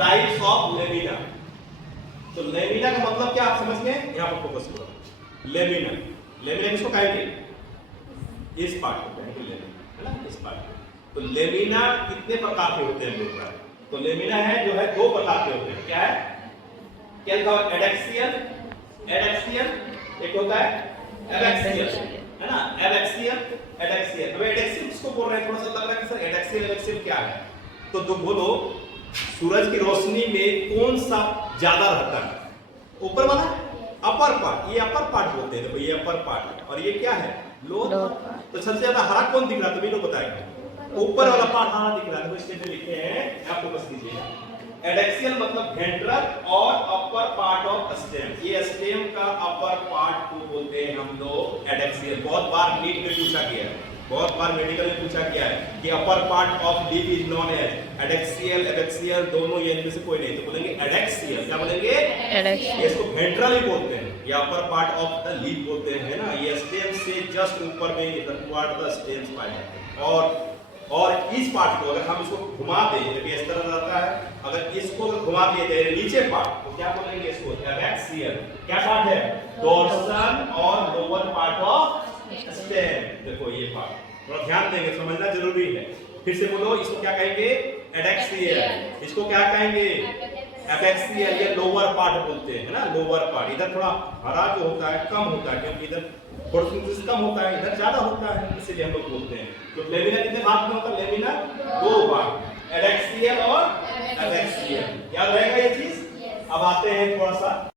Types of lamina. तो lamina का मतलब क्या आप समझ गए? यहां पर फोकस करो। लेमिना, लेमिना किसको कहेंगे? इस पार्ट को कहेंगे लेमिना, है ना, इस पार्ट को। तो लेमिना कितने प्रकार के होते हैं लोग का? तो लेमिना है जो है दो प्रकार के होते हैं। क्या है? क्या लिखा हुआ? एडेक्सियल, एडेक्सियल, एक होता है एबैक्सियल, है ना, एबैक्सियल, एडेक्सियल। अब एडेक्सियल किसको बोल रहे हैं? थोड़ा सा लग रहा है कि सर एडेक्सियल एबैक्सियल क्या है? तो बोलो सूरज की रोशनी में कौन सा ज्यादा रहता है? ऊपर वाला, अपर पार्ट, ये अपर पार्ट बोलते हैं। देखो ये अपर पार्ट है और ये क्या है? Lower part. तो सबसे ज्यादा हरा कौन दिख रहा है? तुम्हें लोग बताएंगे। ऊपर वाला पार्ट हरा दिख रहा है। तो इसके जो लिखे हैं आप फोकस कीजिएगा। एडेक्सियल मतलब वेंट्रल और अपर पार्ट ऑफ स्टेम। ये स्टेम का अपर पार्ट को बोलते हैं हम लोग एडेक्सियल। बहुत बार नीट में पूछा गया है, बहुत बार मेडिकल में पूछा गया है कि upper part of leaf is known as adaxial, abaxial, दोनों ये इनमें से कोई नहीं। तो बोलेंगे एडेक्सियल। क्या बोलेंगे? एडेक्सियल। इसको वेंट्रल ही बोलते हैं, या अपर पार्ट ऑफ द लीफ बोलते हैं, है ना। ये स्टेम से जस्ट ऊपर में टुवर्ड द स्टेम्स पाए जाते हैं। और इस पार्ट को अगर हम इसको घुमा दें, जब इस तरह रहता है, अगर इसको घुमा दिया जाए नीचे पार्ट, तो क्या बोलेंगे इसको? एबैक्सियल। क्या पार्ट है? डोर्सल और लोअर पार्ट ऑफ स्टेम। देखो ये पार्ट थोड़ा ध्यान देंगे, समझना जरूरी है। फिर से बोलो, इसको क्या कहेंगे? एडेक्सियल। इसको क्या कहेंगे? एबैक्सियल। ये लोअर पार्ट बोलते हैं, है ना, लोअर पार्ट। इधर थोड़ा हरा जो होता है कम होता है, क्योंकि इधर फोटोसिंथेसिस कम होता है, इधर ज्यादा होता है, इसलिए हम लोग बोलते हैं। तो लेमिना कितने भाग में होता है? लेमिना दो भाग, एडेक्सियल और एबैक्सियल। याद रहेगा ये चीज? अब आते हैं थोड़ा सा